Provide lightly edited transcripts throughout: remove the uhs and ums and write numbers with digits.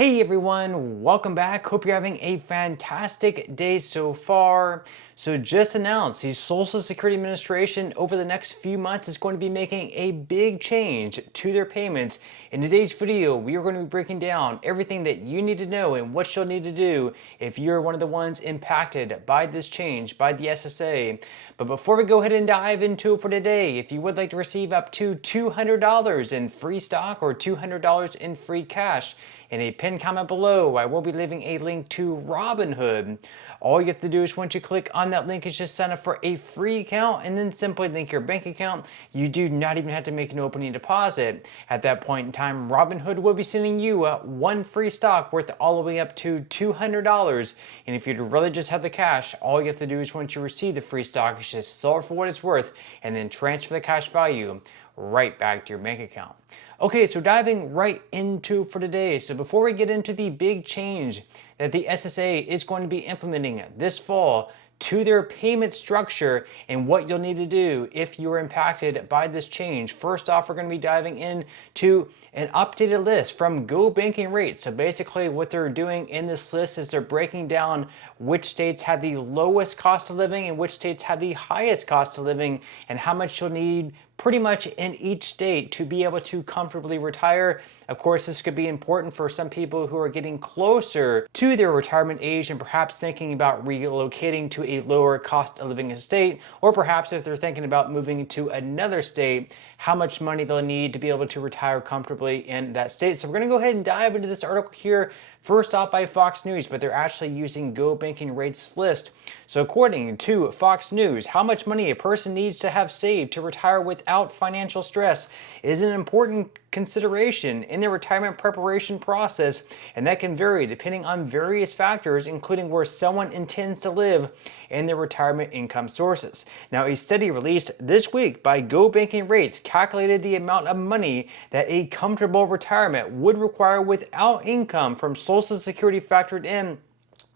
Hey everyone, welcome back. Hope you're having a fantastic day so far. So just announced the Social Security Administration over the next few months is going to be making a big change to their payments. In today's video, we are going to be breaking down everything that you need to know and what you'll need to do if you're one of the ones impacted by this change by the SSA. But before we go ahead and dive into it for today, if you would like to receive up to $200 in free stock or $200 in free cash, in a pinned comment below, I will be leaving a link to Robinhood. All you have to do is once you click on that link is just sign up for a free account and then simply link your bank account. You do not even have to make an opening deposit. At that point in time, Robinhood will be sending you one free stock worth all the way up to $200. And if you'd really just have the cash, all you have to do is once you receive the free stock is just sell it for what it's worth and then transfer the cash value right back to your bank account. Okay, so diving right into for today. So before we get into the big change that the SSA is going to be implementing this fall to their payment structure and what you'll need to do if you're impacted by this change. First off, we're going to be diving into an updated list from Go Banking Rates. So basically what they're doing in this list is they're breaking down which states have the lowest cost of living and which states have the highest cost of living and how much you'll need pretty much in each state to be able to comfortably retire. Of course, this could be important for some people who are getting closer to their retirement age and perhaps thinking about relocating to a lower cost of living state, or perhaps if they're thinking about moving to another state, how much money they'll need to be able to retire comfortably in that state. So we're going to go ahead and dive into this article here. First off by Fox News, but they're actually using Go Banking Rates list. So according to Fox News, how much money a person needs to have saved to retire without financial stress is an important consideration in their retirement preparation process, and that can vary depending on various factors, including where someone intends to live and their retirement income sources. Now, a study released this week by Go Banking Rates calculated the amount of money that a comfortable retirement would require without income from Social Security factored in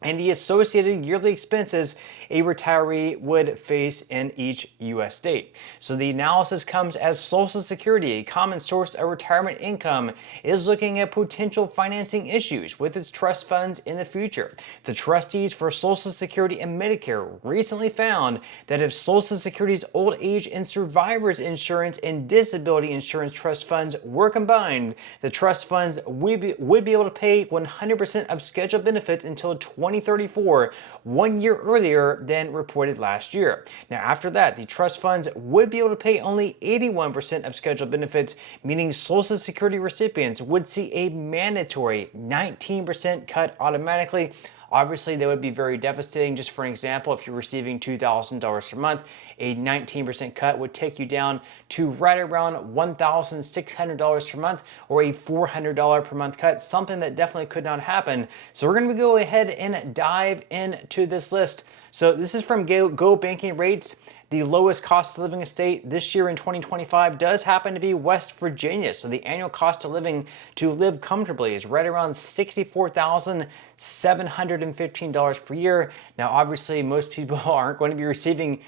and the associated yearly expenses a retiree would face in each U.S. state. So the analysis comes as Social Security, a common source of retirement income, is looking at potential financing issues with its trust funds in the future. The trustees for Social Security and Medicare recently found that if Social Security's old age and survivors insurance and disability insurance trust funds were combined, the trust funds would be able to pay 100% of scheduled benefits until 2034, 1 year earlier than reported last year. Now, after that, the trust funds would be able to pay only 81% of scheduled benefits, meaning Social Security recipients would see a mandatory 19% cut automatically. Obviously, that would be very devastating. Just for an example, if you're receiving $2,000 per month, a 19% cut would take you down to right around $1,600 per month, or a $400 per month cut, something that definitely could not happen. So we're going to go ahead and dive into this list. So this is from Go Banking Rates. The lowest cost of living state this year in 2025 does happen to be West Virginia. So the annual cost of living to live comfortably is right around $64,715 per year. Now, obviously, most people aren't going to be receiving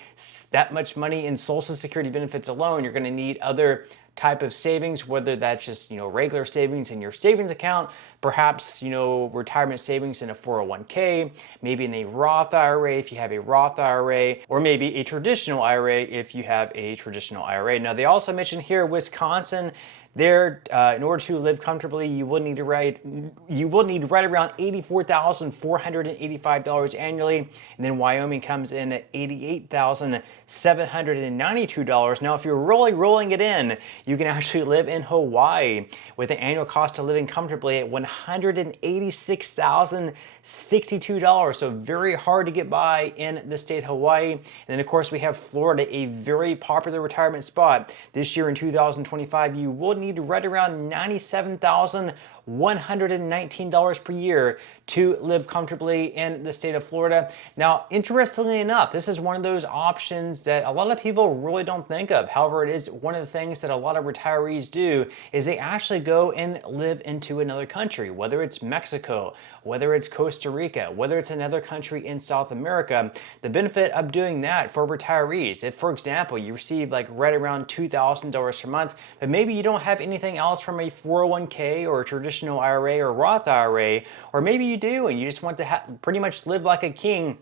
that much money in Social Security benefits alone. You're going to need other type of savings, whether that's just, regular savings in your savings account, perhaps, retirement savings in a 401k, maybe in a Roth IRA if you have a Roth IRA, or maybe a traditional IRA if you have a traditional IRA. Now, they also mentioned here Wisconsin. There, in order to live comfortably, you will need right around $84,485 annually, and then Wyoming comes in at $88,792. Now, if you're really rolling it in, you can actually live in Hawaii with an annual cost of living comfortably at $186,062. So very hard to get by in the state of Hawaii. And then, of course, we have Florida, a very popular retirement spot. This year in 2025, you will need right around $97,119 per year to live comfortably in the state of Florida. Now, interestingly enough, this is one of those options that a lot of people really don't think of. However, it is one of the things that a lot of retirees do is they actually go and live into another country, whether it's Mexico, whether it's Costa Rica, whether it's another country in South America. The benefit of doing that for retirees, if, for example, you receive right around $2,000 per month, but maybe you don't have anything else from a 401k or a traditional traditional IRA or Roth IRA, or maybe you do and you just want to pretty much live like a king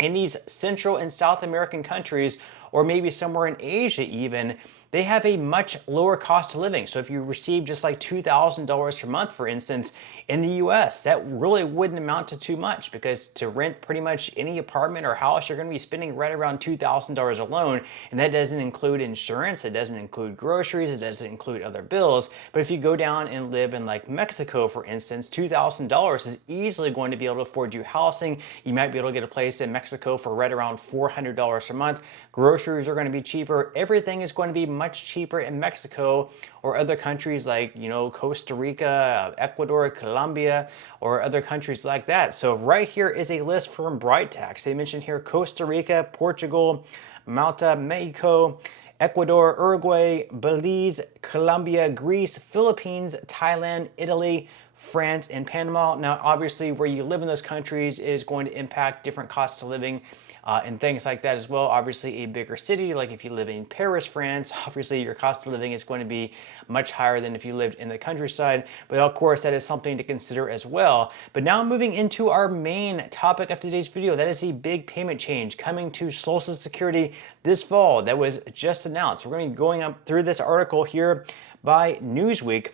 in these Central and South American countries, or maybe somewhere in Asia even, they have a much lower cost of living. So if you receive just like $2,000 per month, for instance, in the US, that really wouldn't amount to too much, because to rent pretty much any apartment or house, you're going to be spending right around $2,000 alone. And that doesn't include insurance, it doesn't include groceries, it doesn't include other bills. But if you go down and live in like Mexico, for instance, $2,000 is easily going to be able to afford you housing. You might be able to get a place in Mexico for right around $400 a month. Groceries are going to be cheaper. Everything is going to be much cheaper in Mexico or other countries like, Costa Rica, Ecuador, Colombia, or other countries like that. So right here is a list from Bright Tax. They mentioned here Costa Rica, Portugal, Malta, Mexico, Ecuador, Uruguay, Belize, Colombia, Greece, Philippines, Thailand, Italy, France, and Panama. Now, obviously, where you live in those countries is going to impact different costs of living and things like that as well. Obviously, a bigger city, like if you live in Paris, France, obviously your cost of living is going to be much higher than if you lived in the countryside. But of course, that is something to consider as well. But now moving into our main topic of today's video, that is a big payment change coming to Social Security this fall that was just announced. We're going to be going up through this article here by Newsweek.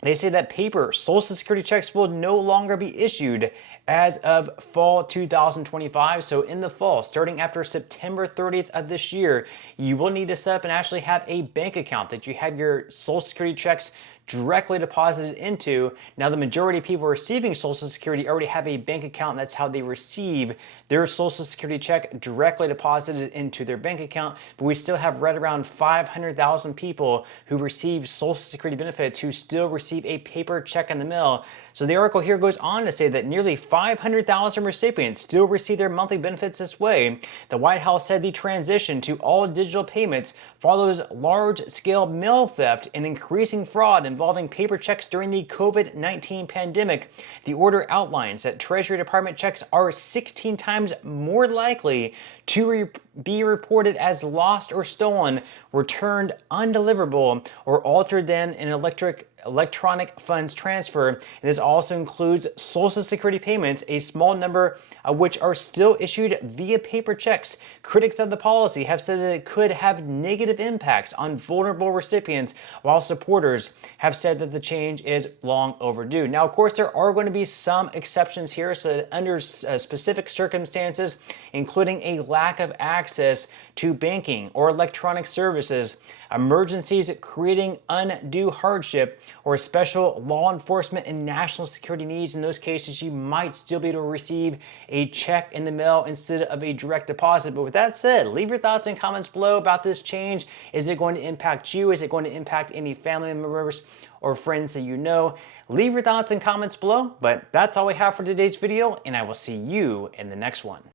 They say that paper Social Security checks will no longer be issued as of fall 2025. So in the fall, starting after September 30th of this year, you will need to set up and actually have a bank account that you have your Social Security checks directly deposited into. Now, the majority of people receiving Social Security already have a bank account, and that's how they receive their Social Security check directly deposited into their bank account. But we still have right around 500,000 people who receive Social Security benefits who still receive a paper check in the mail. So the article here goes on to say that nearly 500,000 recipients still receive their monthly benefits this way. The White House said the transition to all digital payments follows large-scale mail theft and increasing fraud involving paper checks during the COVID-19 pandemic. The order outlines that Treasury Department checks are 16 times more likely to be reported as lost or stolen, returned undeliverable, or altered than an electronic funds transfer. And this also includes Social Security payments, a small number of which are still issued via paper checks. Critics of the policy have said that it could have negative impacts on vulnerable recipients, while supporters have said that the change is long overdue. Now, of course, there are going to be some exceptions here, so that under specific circumstances, including a lack of access to banking or electronic services, emergencies creating undue hardship, or special law enforcement and national security needs. In those cases, you might still be able to receive a check in the mail instead of a direct deposit. But with that said, leave your thoughts and comments below about this change. Is it going to impact you? Is it going to impact any family members or friends that you know? Leave your thoughts and comments below. But that's all we have for today's video, and I will see you in the next one.